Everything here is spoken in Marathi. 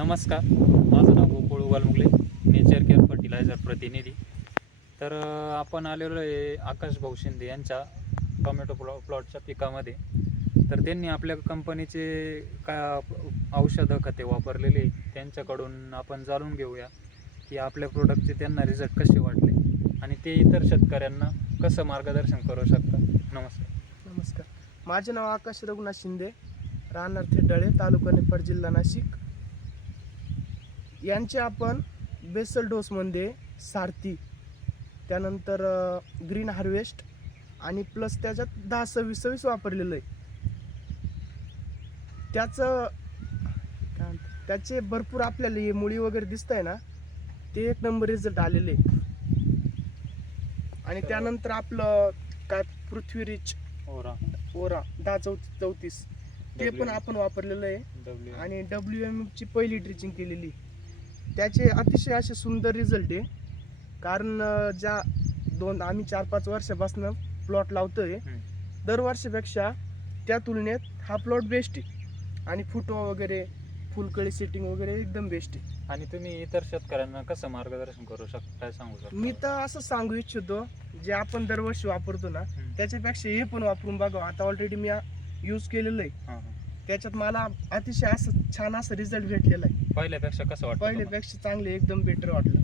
नमस्कार माझं नाव Gokul Walmugle nature care fertiliser प्रतिनिधी. तर आपण आलेलो आहे आकाश भाऊ शिंदे यांच्या टोमॅटो प्लॉ प्लॉटच्या पिकामध्ये. तर त्यांनी आपल्या कंपनीचे काय औषधं खते वापरलेले आहे, त्यांच्याकडून आपण जाणून घेऊया की आपल्या प्रोडक्टचे त्यांना रिझल्ट कसे वाटले आणि ते इतर शेतकऱ्यांना कसं मार्गदर्शन करू शकतात. नमस्कार. नमस्कार. माझे नाव आकाश रघुनाथ शिंदे राहणार थेटाळे तालुका निफाड जिल्हा नाशिक. यांचे आपण बेसल डोसमध्ये सारथी. त्यानंतर ग्रीन हार्वेस्ट आणि प्लस त्याच्यात दहा सव्वीस सव्वीस वापरलेलं आहे. त्याचं त्याचे भरपूर आपल्याला हे मुळी वगैरे दिसत आहे ना ते एक नंबर रिझल्ट आलेले. आणि त्यानंतर आपलं काय पृथ्वी रिच हो रा ओरा दहा चौ चौतीस. ते पण आपण वापरलेलं आहे. आणि डब्ल्यू एम ची पहिली ड्रिचिंग केलेली त्याचे अतिशय असे सुंदर रिझल्ट आहे कारण ज्या दोन आम्ही चार पाच वर्षापासून प्लॉट लावतोय. दरवर्षीपेक्षा त्या तुलनेत हा प्लॉट बेस्ट आहे आणि फुटवा वगैरे फुलकळी सेटिंग वगैरे एकदम बेस्ट आहे आणि तुम्ही इतर शेतकऱ्यांना कसं मार्गदर्शन करू शकता सांगू शकता मी तर असं सांगू इच्छितो जे आपण दरवर्षी वापरतो ना. त्याच्यापेक्षा हे पण वापरून बघा आता ऑलरेडी मी यूज केलेलं आहे. त्याच्यात मला अतिशय असं छान असं रिझल्ट भेटलेला आहे पहिल्यापेक्षा कसं वाटतं तुम्हाला? पहिल्यापेक्षा चांगले एकदम बेटर वाटलं